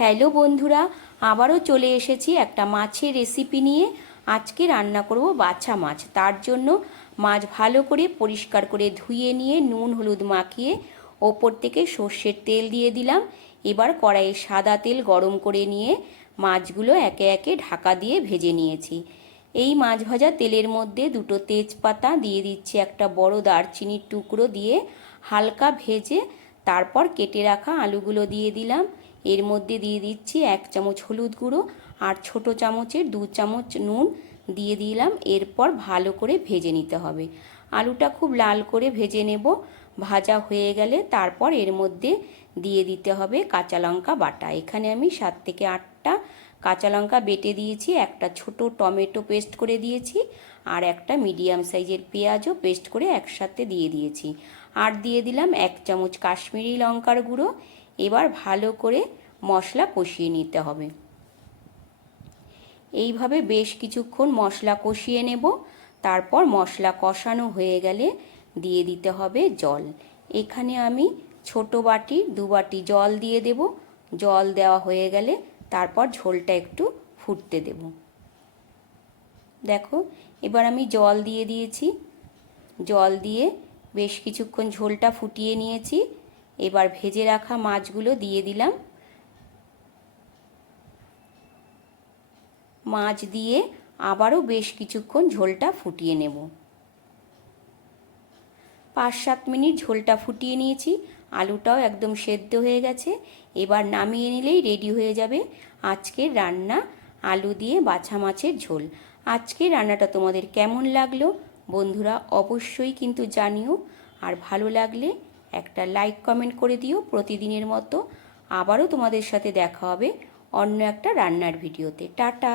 Hello বন্ধুরা, আবারও চলে এসেছি একটা মাছের রেসিপি নিয়ে। আজকে রান্না করব বাছা মাছ। তার জন্য মাছ ভালো করে পরিষ্কার করে ধুয়ে নিয়ে নুন হলুদ মাখিয়ে ওপর থেকে সর্ষের তেল দিয়ে দিলাম। এবার কড়াইয়ে সাদা তেল গরম করে নিয়ে মাছগুলো একে একে ঢাকা দিয়ে ভেজে নিয়েছি। এই মাছ ভাজা তেলের মধ্যে দুটো তেজপাতা দিয়ে দিচ্ছি, একটা বড় দারচিনির টুকরো দিয়ে হালকা ভেজে তারপর কেটে রাখা আলুগুলো দিয়ে দিলাম। এর মধ্যে দিয়ে দিচ্ছি 1 চামচ হলুদ গুঁড়ো আর ছোট চামচের 2 চামচ নুন দিয়ে দিলাম। এরপর ভালো করে ভেজে নিতে হবে। আলুটা খুব লাল করে ভেজে নেব। ভাজা হয়ে গেলে তারপর এর মধ্যে দিয়ে দিতে হবে কাঁচা লঙ্কা বাটা। এখানে আমি 7 থেকে 8টা কাঁচা লঙ্কা বেটে দিয়েছি, একটা ছোট টমেটো পেস্ট করে দিয়েছি আর একটা মিডিয়াম সাইজের পেঁয়াজও পেস্ট করে একসাথে দিয়ে দিয়েছি। আর দিয়ে দিলাম 1 চামচ কাশ্মীরি লঙ্কার গুঁড়ো। এবার ভালো করে মশলা কষিয়ে নিতে হবে। এইভাবে বেশ কিছুক্ষণ মশলা কষিয়ে নেব। তারপর মশলা কষানো হয়ে গেলে দিয়ে দিতে হবে জল। এখানে আমি ছোট বাটির 2 বাটি জল দিয়ে দেব। জল দেওয়া হয়ে গেলে তারপর ঝোলটা একটু ফুটতে দেব। দেখো, এবার আমি জল দিয়ে দিয়েছি। জল দিয়ে বেশ কিছুক্ষণ ঝোলটা ফুটিয়ে নিয়েছি। এবার ভেজে রাখা মাছগুলো দিয়ে দিলাম। মাছ দিয়ে আবারও বেশ কিছুক্ষণ ঝোলটা ফুটিয়ে নেব। 5-7 মিনিট ঝোলটা ফুটিয়ে নিয়েছি। আলুটাও একদম সেদ্ধ হয়ে গেছে। এবার নামিয়ে নিলেই রেডি হয়ে যাবে আজকের রান্না, আলু দিয়ে বাছা মাছের ঝোল। আজকের রান্নাটা তোমাদের কেমন লাগলো বন্ধুরা অবশ্যই কিন্তু জানিও। আর ভালো লাগলে একটা লাইক কমেন্ট করে দিও। প্রতিদিনের মতো আবারও তোমাদের সাথে দেখা হবে অন্য একটা রান্নার ভিডিওতে। টাটা।